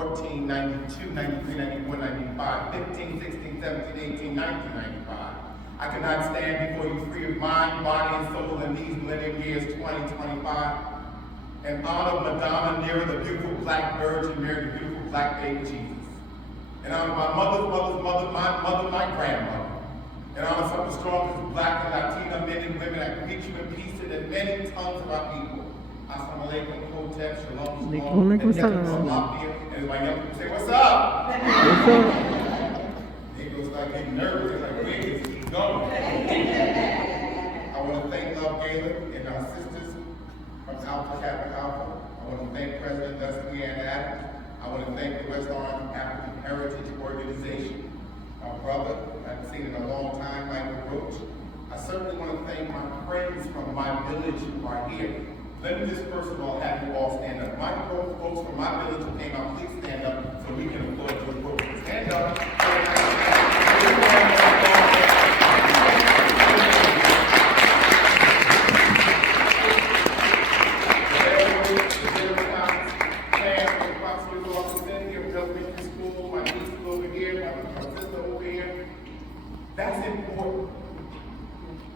14, 92, 93, 94, 95, 15, 16, 17, 18, 19, 95. I cannot stand before you free of mind, body, and soul in these millennium years 2025. In honor of Madonna Neera, the beautiful black Virgin Mary, the beautiful black baby Jesus. In honor of my mother's mother, my mother, my grandmother. In honor of some of the strongest black and Latina men and women, I greet you in peace and in many tongues of our people. Assalamu alaikum, Hotep, Shalom, Shalom, and as my young people say, what's up? What's up? Negroes start getting nervous, they're like, where is he going? I want to thank Love Galen and our sisters from Alpha Kappa Alpha. I want to thank President Dusty Ann Adams. I want to thank the West Orange African Heritage Organization. My brother, I haven't seen in a long time, Michael Roach. I certainly want to thank my friends from my village who are here. Let me just first of all have you all stand up. My folks from my village who came out, please stand up so we can applaud your folks. Stand up. That's important,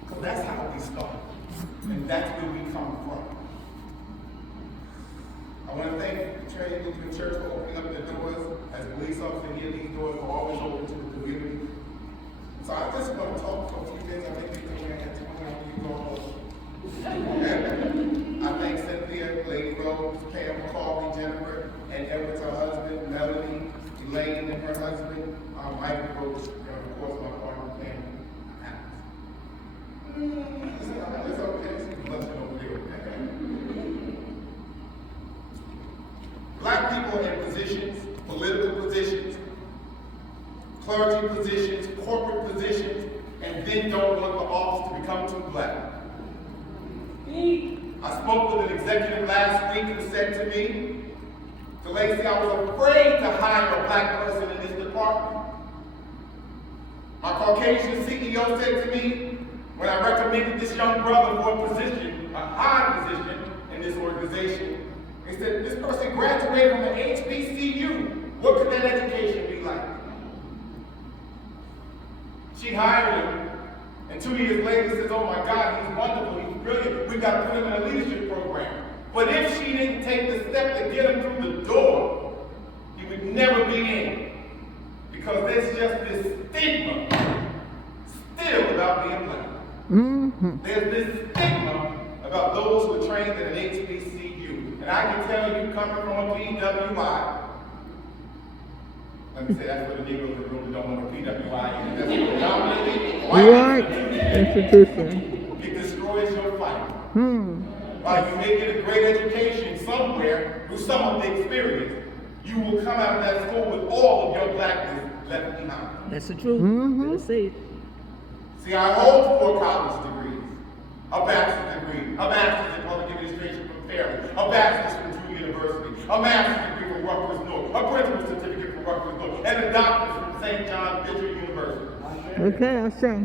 because that's how we start, and that's where we come from. I want to thank the Trinity Lutheran Church for opening up their doors. As police officers here, these doors are always open to the community. So I just want to talk for a few minutes. I think people are going to I thank Cynthia, Lady Rose, Pam McCauley, Jennifer, and Edward's her husband, Melody, Elaine and her husband, Michael Roach, and of course my partner, Pam. It's okay. She's blushing over there. Black people in positions, political positions, clergy positions, corporate positions, and then don't want the office to become too black. I spoke with an executive last week who said to me, Lacey, I was afraid to hire a black person in this department. My Caucasian CEO said to me, when I recommended this young brother for a position, a high position in this organization, he said, this person graduated from the HBCU. What could that education be like? She hired him, and 2 years later says, oh my God, he's wonderful, he's brilliant. We've got to put him in a leadership program. But if she didn't take the step to get him through the door, he would never be in. Because there's just this stigma still about being black. Mm-hmm. There's this stigma about those who are trained at an HBCU. And I can tell you, coming from a PWI, let me say that's for the Negroes in the room who don't know what PWI is. That's a predominantly white institution. It destroys your fight. While you may get a great education somewhere through some of the experience, you will come out of that school with all of your blackness left behind. That's the truth. Mm-hmm. See, I hold 4 college degrees, a bachelor's degree, a master's in public administration from Fairleigh, a bachelor's from Drew University, a master's degree from Rutgers North, a principal's certificate from Rutgers North, and a doctorate from St. John Fisher University. Okay, I'll say.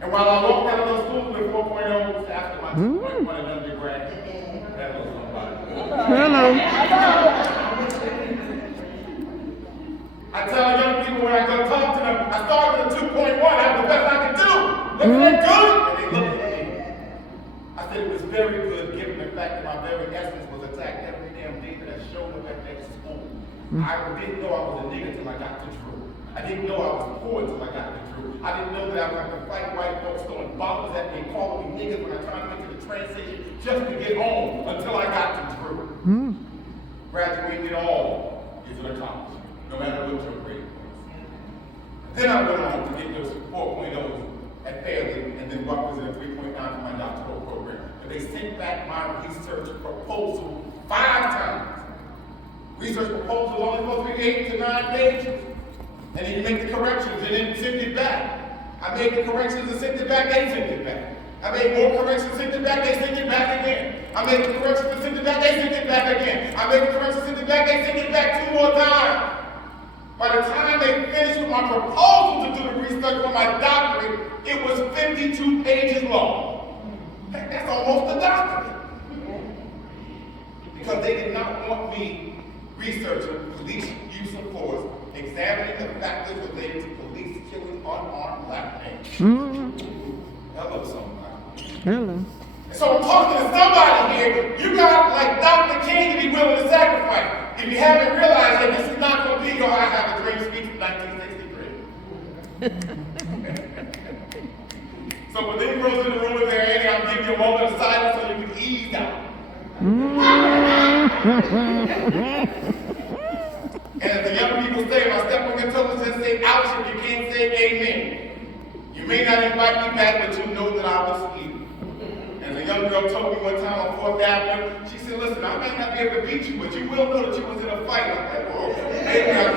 And while I walked out of those schools with 4.0s after my 2.1 and undergrad, hello somebody. Hello. I tell young people when I go talk to them, I started with a 2.1, that was the best I could do. Isn't that good? And they look at me. I said it was very good given the fact that my very essence was attacked every damn day that I showed up at that school. I didn't know I was a nigga till I got to Drew. I didn't know I was poor till I got to Drew. I didn't know that I was going to fight white folks throwing bombs at me, calling me niggas when I tried to get to the train station just to get home until I got to Drew. Graduating it all is an accomplishment, no matter what your grade was. Then I went on to get those 4.0s at Fairleigh and then Rutgers and a 3.9 for my doctoral program. But they sent back my research proposal 5 times. Research proposal is only supposed to be 8 to 9 pages. And then you make the corrections and then send it back. I made the corrections and sent it back, they sent it back. I made more corrections, sent it back, they sent it back again. I made the corrections and sent it back, they sent it back again. I made the corrections, sent it back, they sent it back 2 more times. By the time they finished with my proposal to do the research for my doctorate, it was 52 pages long. That's almost a doctorate. Because they did not want me researching police use of force, examining the factors related to police killing unarmed black men. Hello, somebody. Hello. So I'm talking to somebody here. You got like Dr. King to be willing to sacrifice. If you haven't realized that this is not going to be your I Have a Dream speech from 1963. So when the Negroes in the room is there, Andy, I'll give you a moment of silence so you can ease out. And as the young people say, if I step on your toes and say ouch, if you can't say amen. You may not invite me back, but you know that I was here. And a young girl told me one time on 4th Avenue, she said, listen, I might not be able to beat you, but you will know that you was in a fight. I'm like, whoa, maybe I'm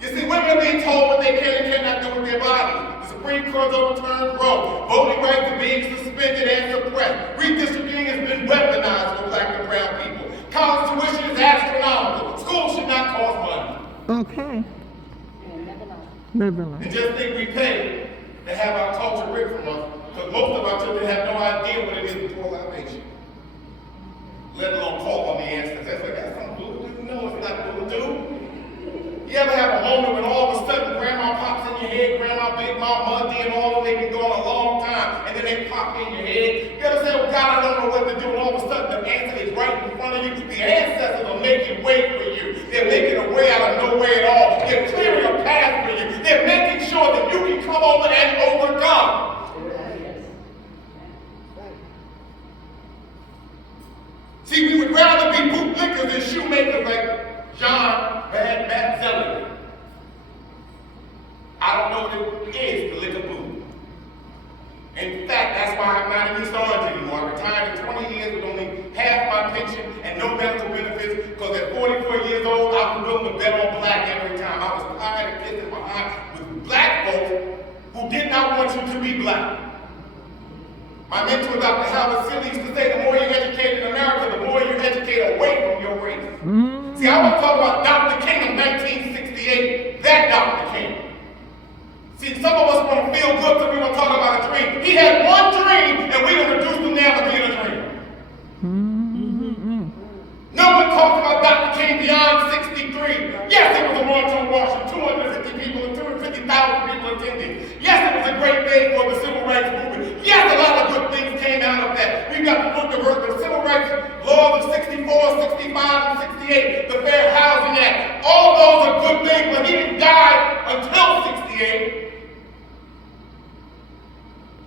You see, women are being told what they can and cannot do with their bodies. The Supreme Court's overturned Roe. Voting rights are being suspended and suppressed. Redistricting has been weaponized for black and brown people. College tuition is astronomical. Schools should not cost money. Okay. Never And just think we pay to have our culture ripped from us, because most of our children have no idea what it is to pour libation. Let alone call on the answers. That's like, that's some voodoo. No, it's not voodoo. You ever have a moment when all of a sudden grandma pops in your head, grandma, big mom, auntie, and all of them, they've been going a long time, and then they pop in your head. You ever say, oh God, I don't know what to do, and all of a sudden the answer is right in front of you. The ancestors are making way for you. They're making a way out of no way at all. They're clearing a path for you. They're making sure that you can come over and overcome. See, we would rather be bootlickers than shoemakers like John Matt Zeller. I don't know what it is to lick a boot. In fact, that's why I'm not in East Orange anymore. I retired in 20 years with only half my pension and no medical benefits, because at 44 years old, I was willing to bet on black every time. I was tired of kissing behind with black folks who did not want you to be black. My mentor, Dr. Howard Seeley, used to say, the more you educate in America, the more you educate away from your race. See, I want to talk about Dr. King of 1968, that Dr. King. See, some of us want to feel good, so we want to talk about a dream. He had one dream, and we done reduced him now to being a dream. No one talks about Dr. King beyond 63. Yes, it was a moratorium march with 250 people and 250,000 people attending. Yes, it was a great day for the civil rights movement. Yes, a lot of good things came out of that. We've got the book of the civil rights laws of 64, 65, and 68, the Fair Housing Act. All those are good things, but he didn't die until 68.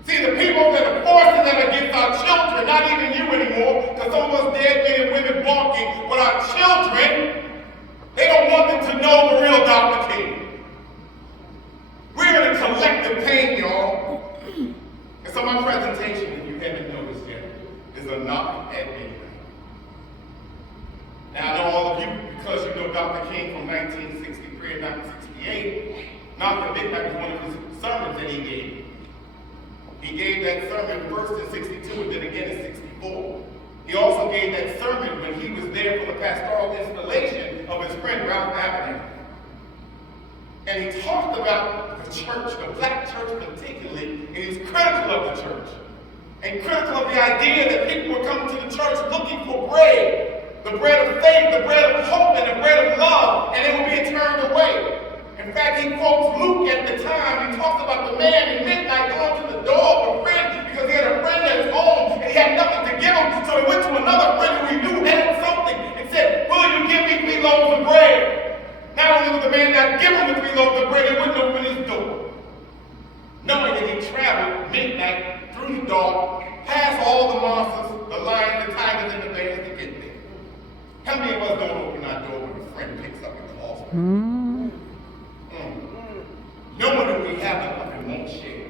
See, the people that are forcing that against our children, not even you anymore, because some of us dead men and women walking, but our children, they don't want them to know the real Dr. King. We're in a collective pain, y'all. And so my presentation, if you haven't noticed yet, is a knock at midnight. Now I know all of you, because you know Dr. King from 1963 and 1968, knock at midnight was one of his sermons that he gave. He gave that sermon first in 62 and then again in 64. He also gave that sermon when he was there for the pastoral installation of his friend Ralph Abernathy. And he talked about the church, the black church particularly, and he was critical of the church. And critical of the idea that people were coming to the church looking for bread. The bread of faith, the bread of hope, and the bread of love, and they were being turned away. In fact, he quotes Luke at the time. He talks about the man in midnight going to the door of a friend because he had a friend at his home and he had nothing to give him. So he went to another friend who he knew had something and said, will you give me 3 loaves of bread? Not only would the man not give him the 3 loaves of bread, he wouldn't open his door. Knowing that he traveled midnight through the dark, past all the monsters, the lions, the tigers, and the bears to get there. How many of us don't open our door when a friend picks up a call? Knowing that we have enough and won't share.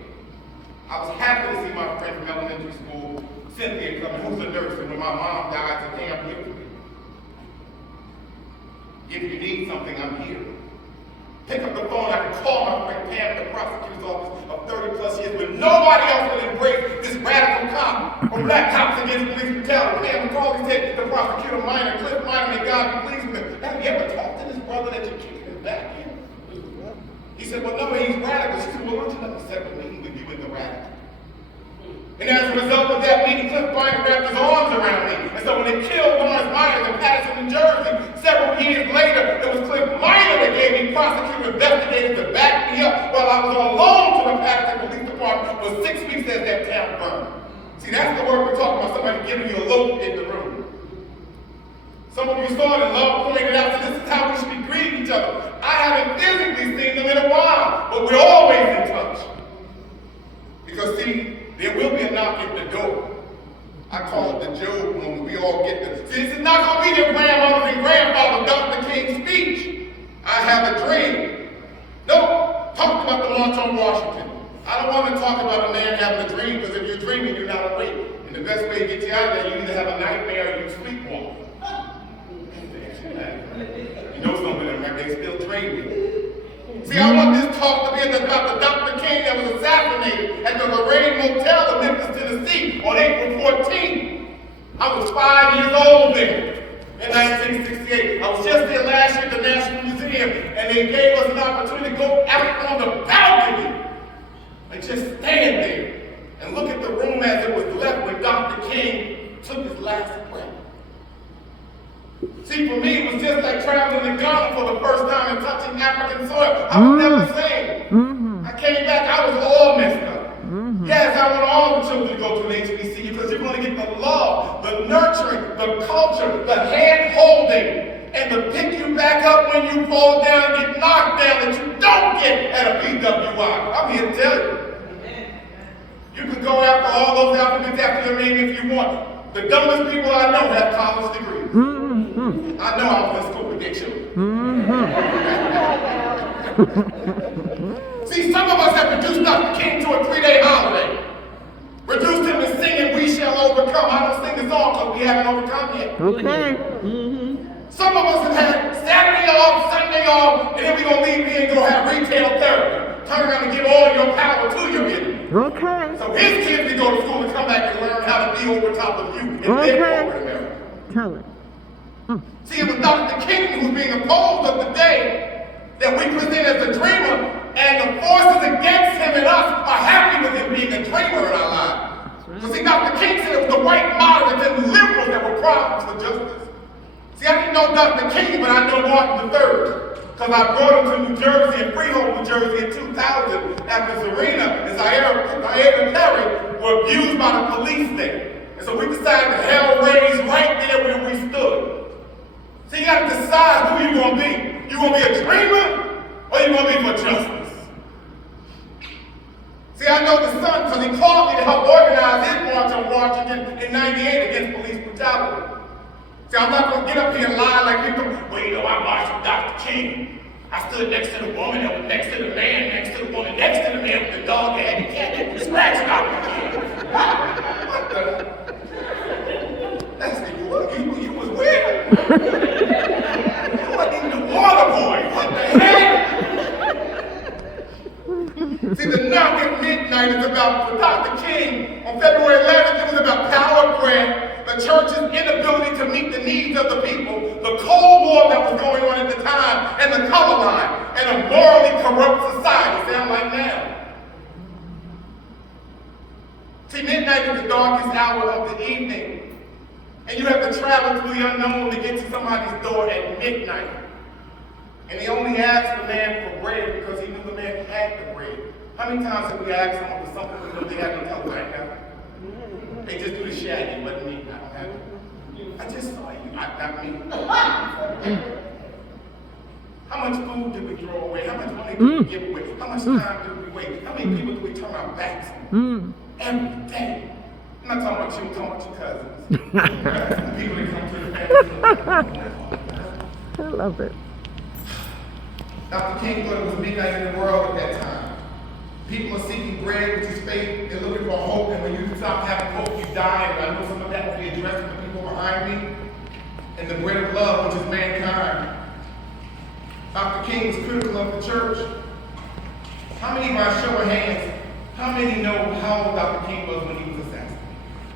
I was happy to see my friend from elementary school, Cynthia, coming, who's a nurse, and when my mom died, I said, hey, I'm here for you. If you need something, I'm here. Pick up the phone, I can call my friend Pam at the prosecutor's office of 30 plus years when nobody else will embrace this radical cop or black cops against police brutality. Pam called and said, the prosecutor Minor, Cliff Minor, may God be pleased with him. Have you ever talked to this brother that you're kicking his back in? He said, well, no, he's radical. She said, well, why don't you let me set up a meeting with you and the radical? And as a result of that meeting, Cliff Barker wrapped his arms around me. And so when they killed Lawrence Myers in Patterson, New Jersey, several years later, it was Cliff Minor that gave me prosecutor investigators to back me up while I was on loan to the Patterson Police Department for 6 weeks as that town burned. See, that's the word we're talking about, somebody giving you a loaf in the room. Some of you saw it and Love pointed out that this is how we should be greeting each other. I haven't physically seen them in a while, but we're always in touch. Because see, there will be a knock at the door. I call it the Job room. We all get the. See, this is not going to be your grandmother and grandfather Dr. King's speech. I have a dream. No, talk about the March on Washington. I don't want to talk about a man having a dream, because if you're dreaming, you're not awake. And the best way to get you out of there, you either have a nightmare or you sleepwalk. You know something, they still dreaming. See, I want this talk to be about the Dr. King that was assassinated at the Lorraine Motel in Memphis, Tennessee on April 14th. I was 5 years old then, in 1968. I was just there last year at the National Museum, and they gave us an opportunity to go out on the balcony and just stand there and look at the room as it was left when Dr. King took his last breath. See, for me, it was just like traveling to Ghana for the first time and touching African soil. I was never the same. I came back, I was all messed up. Yes, I want all the children to go to an HBCU because you're going to get the love, the nurturing, the culture, the hand-holding, and to pick you back up when you fall down and get knocked down that you don't get at a PWI. I'm here to tell you. You can go after all those alphabets after your name if you want. The dumbest people I know have college degrees. I know I was in school with their children. See, some of us have reduced Dr. King to a 3-day holiday. Reduced him to singing "We Shall Overcome." I don't sing the song because we haven't overcome yet. Okay. Some of us have had Saturday off, Sunday off, and then we're going to leave here and go have retail therapy. Turn around and give all your power to your enemy. Okay. So his kids can go to school and come back and learn how to be over top of you and live over America. Tell it. See, it was Dr. King who was being opposed of the day that we present as a dreamer, and the forces against him and us are happy with him being a dreamer in our lives. Right. So see, Dr. King said it was the white moderates and the liberals that were problems for justice. See, I didn't know Dr. King, but I know Martin III, because I brought him to New Jersey and Freehold, New Jersey in 2000 after Serena and Zaire Perry were abused by the police there. And so we decided to hell raise right there where we stood. So you got to decide who you're going to be. You going to be a dreamer or you going to be for justice? See, I know the son because he called me to help organize his march on Washington in '98 against police brutality. See, I'm not going to get up here and lie like people, well, you know, I marched with Dr. King. I stood next to the woman that was next to the man, next to the woman, next to the man with the dog that had the cat that was scratched Dr. King. What the? That's the, you was weird. You wasn't even the water boy. What the heck? See, the knock at midnight is about, for Dr. King, on February 11th, it was about power grab, the church's inability to meet the needs of the people, the Cold War that was going on at the time, and the color line, and a morally corrupt society. Sound like now. See, midnight is the darkest hour of the evening. And you have to travel through the unknown to get to somebody's door at midnight. And he only asked the man for bread because he knew the man had the bread. How many times have we asked someone for something we know they haven't told right? They just do the shaggy, wasn't me. I don't have it. I just saw you, not me. How much food did we throw away? How much money did we give away? How much time did we waste? How many people did we turn our backs on? Every day. I'm not talking about you, I'm talking about your cousins. People that come to the family. I love it. Dr. King thought it was midnight in the world at that time. People are seeking bread, which is faith. They're looking for hope, and when you stop having hope, you die. And I know some of that will be addressed to the people behind me. And the bread of love, which is mankind. Dr. King was critical of the church. How many, by show of hands, how many know how old Dr. King was when he was assassinated?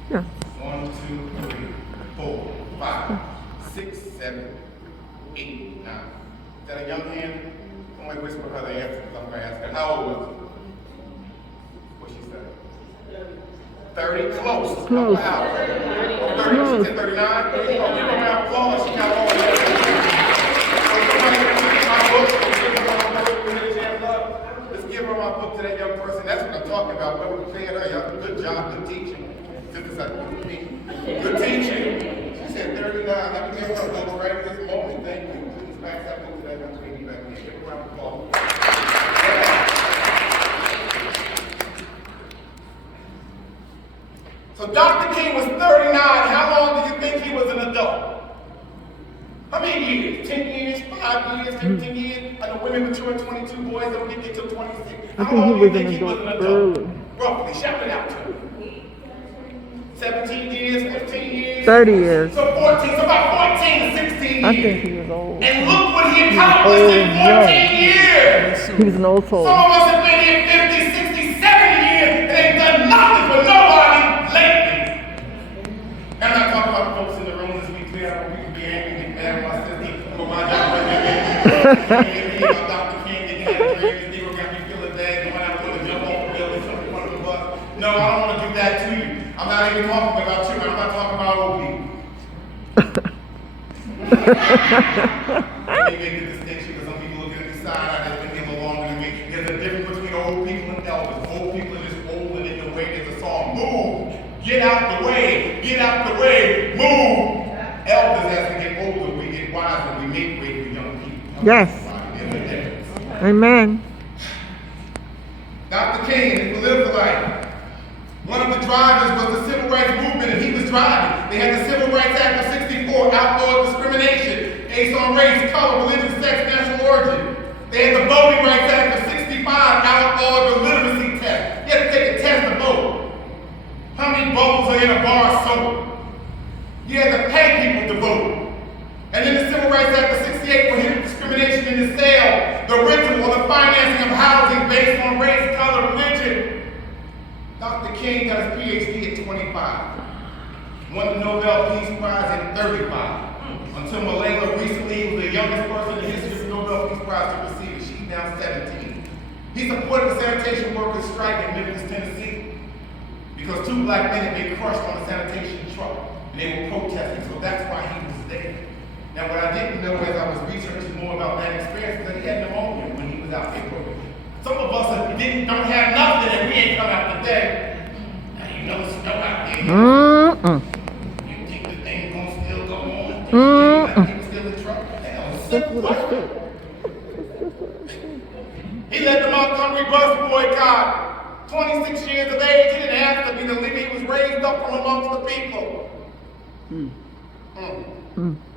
Yeah. 1, 2, 3, 4, 5, 6, 7, 8, 9. Is that a young hand? Somebody whisper her the answer because I'm going to ask her. How old was she? What she said? 30, close. Close. Wow. 30, she Close. said 39. Oh, give her a round of applause. She got all that. So somebody can read my book. Let's give her my book to that young person. That's what I'm talking about. What we're paying her. Y'all, good job, good teaching. Good teaching. She said 39. Let me give her a book right at this moment. Thank you. Please pass that book to that young lady back there. Give her a round of applause. So Dr. King was 39. How long do you think he was an adult? How many years? 10 years? 5 years? 15 years? I know women mature at 22, boys don't get till 26. I How think long he do you was think an he was an adult adult? early. Roughly, shout it out to me. 17 years, 15 years? 30 years. So 14, so about 14 to 16 years. I think he was old. And look what he accomplished in 14 years. He was an old soul. Some of us have been here 50, 60, 70 years and ain't done nothing for nobody lately. I'm not talking about folks in the room this week. I don't people be angry and mad at my sister. But my job right now, Dr. King, they had a dream. This nigga got me feeling bad. No matter what, to jump off the building, jump in front of the bus. No, I don't want to do that to you. I'm not even talking about you. I'm not talking about old people. Let me make the distinction because some people look at me side. I just been here a little longer than me. There's a difference between old people and elders. Old people are just old and in the way. There's a song. Move. Get out the way. Get out the way. Move. Elders, as we get older, we get wiser. We make way for young people. Yes. There's a difference. Amen. Dr. King, his political life. One of the drivers was the civil rights movement, and he was driving. They had the Civil Rights Act of '64, outlawed discrimination based on race, color, religion, sex, national origin. They had the Voting Rights Act of '65, outlawed the literacy test. You have to take a test to vote. How many bowls are in a bar soda? You had to pay people to vote. And then the Civil Rights Act of '68 prohibited discrimination in the sale, the rental, or the financing of housing based on race, color, religion. Dr. King got his PhD at 25. Won the Nobel Peace Prize at 35. Until Malala recently was the youngest person in the history of the Nobel Peace Prize to receive it. She's now 17. He supported the sanitation workers' strike in Memphis, Tennessee, because 2 black men had been crushed on a sanitation truck, and they were protesting, so that's why he was there. Now, what I didn't know as I was researching more about that experience is that he had pneumonia when he was out there protesting. Some of us don't have nothing and we ain't come out today. Now you know snow out there. You think the thing gonna still go on? People still in trouble? He led the Montgomery bus boycott. 26 years of age, he didn't have to be the leader. He was raised up from amongst the people.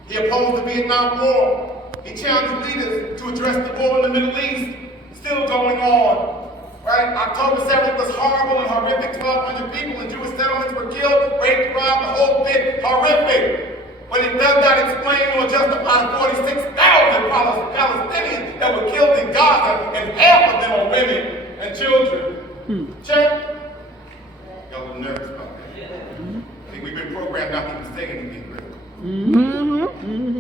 He opposed the Vietnam War. He challenged leaders to address the war in the Middle East. Still going on, right? October 7th was horrible and horrific. 1,200 people in Jewish settlements were killed, raped, robbed, the whole bit horrific. But it does not explain or justify the 46,000 Palestinians that were killed in Gaza, and half of them are women and children. Check. Y'all a little nervous about that. I think we've been programmed not to say anything critical.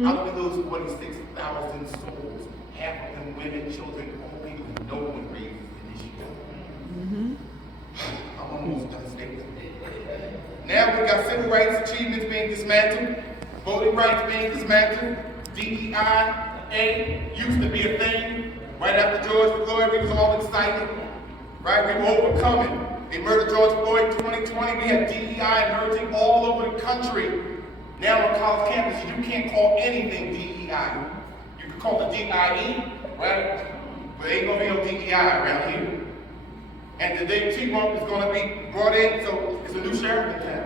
How do we lose 46,000 souls? Half of them women, children, old people who no one raises initiative. I'm almost done stating. Now we got civil rights achievements being dismantled, voting rights being dismantled, DEIA used to be a thing. Right after George Floyd, we was all excited. Right? We were overcoming. They murdered George Floyd in 2020. We had DEI emerging all over the country. Now on college campus, you can't call anything DEI. You can call it DIE, right? But ain't gonna be no DEI around here. And today T-Rump is gonna be brought in, so it's a new sheriff in town.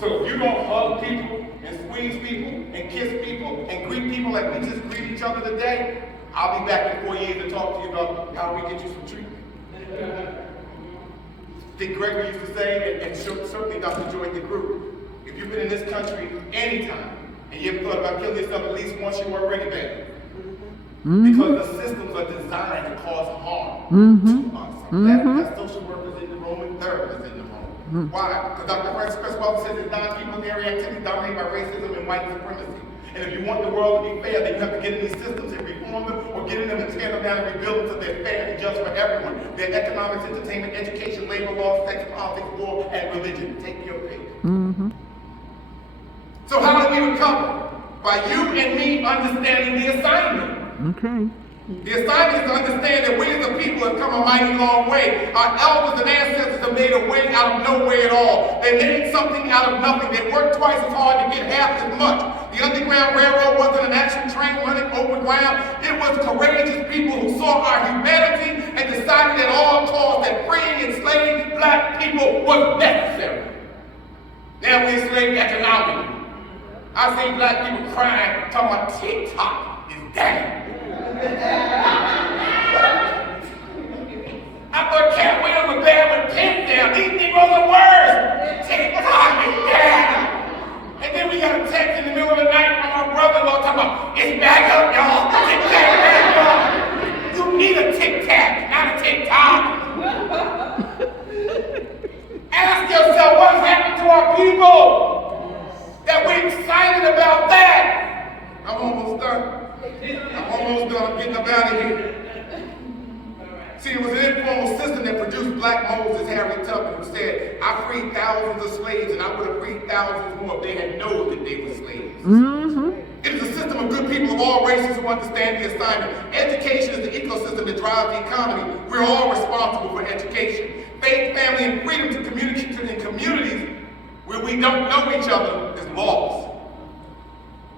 So if you don't hug people and squeeze people and kiss people and greet people like we just greet each other today, I'll be back in 4 years to talk to you about how we get you some treatment. Dick Gregory used to say, and certainly Dr. Joy DeGroot, if you've been in this country anytime and you ever thought about killing yourself at least once, you're already bad. Because the systems are designed to cause harm to us. That's social workers in the room and therapists in the room. Why? Because Dr. Francis Creswell says that non-people area activity dominated by racism and white supremacy. And if you want the world to be fair, then you have to get in these systems and reform them, or get in them and tear them down and rebuild them so they're fair and just for everyone. They're economics, entertainment, education, labor laws, sex, politics, war, and religion. Take your pick. So how do we recover? By you and me understanding the assignment. Okay. The assignment is to understand that we as a people have come a mighty long way. Our elders and ancestors have made a way out of no way at all. They made something out of nothing. They worked twice as hard to get half as much. The Underground Railroad wasn't an action train running over ground. It was courageous people who saw our humanity and decided at all costs that freeing enslaved black people was necessary. Now we enslaved economically. I see black people crying, talking about TikTok is down. I thought Cat Williams was bad with Pimp down. These Negroes are worse. TikTok is down. And then we got a text in the middle of the night from my brother-in-law talking about, it's back up, y'all. It's back up. You need a Tic-Tac, not a TikTok. Ask yourself what's happened to our people that we're excited about that. I'm almost done. I'm getting up out of here. See, it was an informal system that produced Black Moses, Harriet Tubman, who said, I freed thousands of slaves and I would have freed thousands more if they had known that they were slaves. It is a system of good people of all races who understand the assignment. Education is the ecosystem that drives the economy. We're all responsible for education. Faith, family, and freedom to communicate in communities where we don't know each other is lost.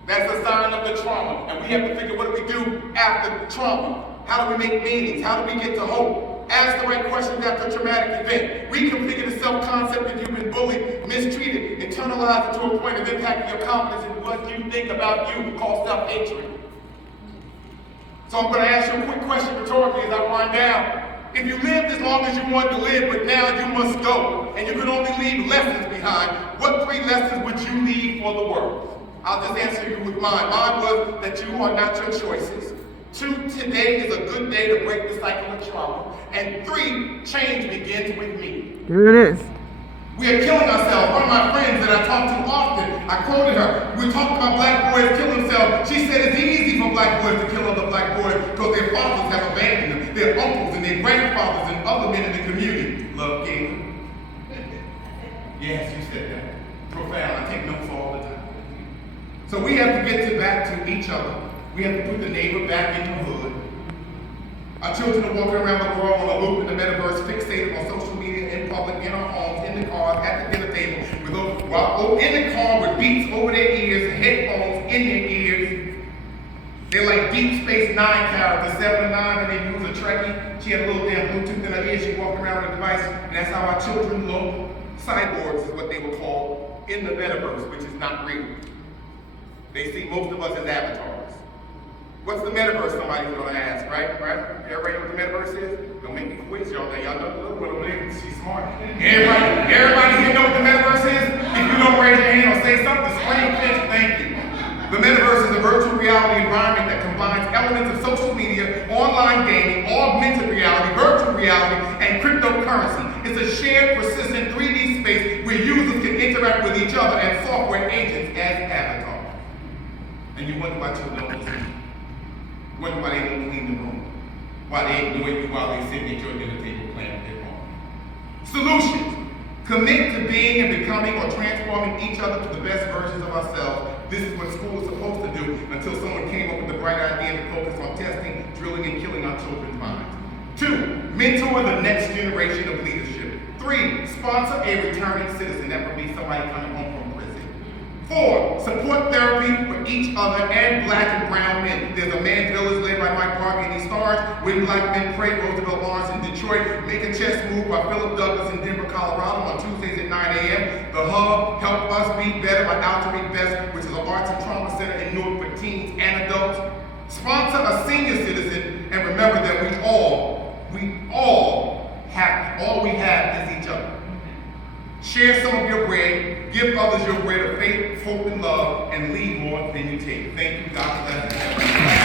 That's a sign of the trauma. And we have to figure, what do we do after the trauma? How do we make meanings? How do we get to hope? Ask the right questions after a traumatic event. Reconfigure the self-concept that you've been bullied, mistreated, internalize it to a point of impacting your confidence in what you think about you, called self-hatred. So I'm going to ask you a quick question rhetorically as I wind down. If you lived as long as you wanted to live, but now you must go, and you can only leave lessons behind, what 3 lessons would you leave for the world? I'll just answer you with mine. Mine was that you are not your choices. 2, today is a good day to break the cycle of trauma. And 3, change begins with me. There it is. We are killing ourselves. One of my friends that I talk to often, I quoted her. We talked about black boys killing themselves. She said it's easy for black boys to kill other black boys because their fathers have abandoned them. Their uncles and their grandfathers and other men in the community. Love Galen. Yes, you said that. Profound. I take notes all the time. So we have to get back to each other. We have to put the neighbor back in the hood. Our children are walking around the world on a loop in the metaverse, fixated on social media, in public, in our homes, in the cars, at the dinner table, in the car with beats over their ears, headphones in their ears. They're like Deep Space Nine characters, 7 and 9, and they use a Trekkie. She had a little damn Bluetooth in her ear. She walked around with a device, and that's how our children look. Cyborgs is what they were called in the metaverse, which is not real. They see most of us as avatars. What's the metaverse, somebody's gonna ask, right? Everybody know what the metaverse is? Don't make me quiz y'all now. Y'all know the little one over there, she's smart. Everybody here know what the metaverse is? If you don't raise your hand or say something, scream, bitch, thank you. The metaverse is a virtual reality environment that combines elements of social media, online gaming, augmented reality, virtual reality, and cryptocurrency. It's a shared, persistent 3D space where users can interact with each other and software agents as avatars. And you wonder why children don't listen. You wonder why they don't clean the room. Why they ignore you while they sit at your dinner table playing with their phone. Solutions. Commit to being and becoming or transforming each other to the best versions of ourselves. This is what school is supposed to do until someone came up with the bright idea to focus on testing, drilling, and killing our children's minds. 2, mentor the next generation of leadership. 3, sponsor a returning citizen. That would be somebody coming home from prison. 4, support therapy for each other and black and brown men. There's a man's village led by Mike Garvey and he stars When Black Men Pray, Roosevelt Lawrence in Detroit, Make a Chess Move by Philip Douglas in Denver, Colorado on Tuesdays at 9 a.m. The Hub, Help Us Be Better by Alterique Best, which is an arts and trauma center in Newark for teens and adults. Sponsor a senior citizen and remember that we all we have is each other. Share some of your bread, give others your bread of faith, hope, and love, and leave more than you take. Thank you, God bless you.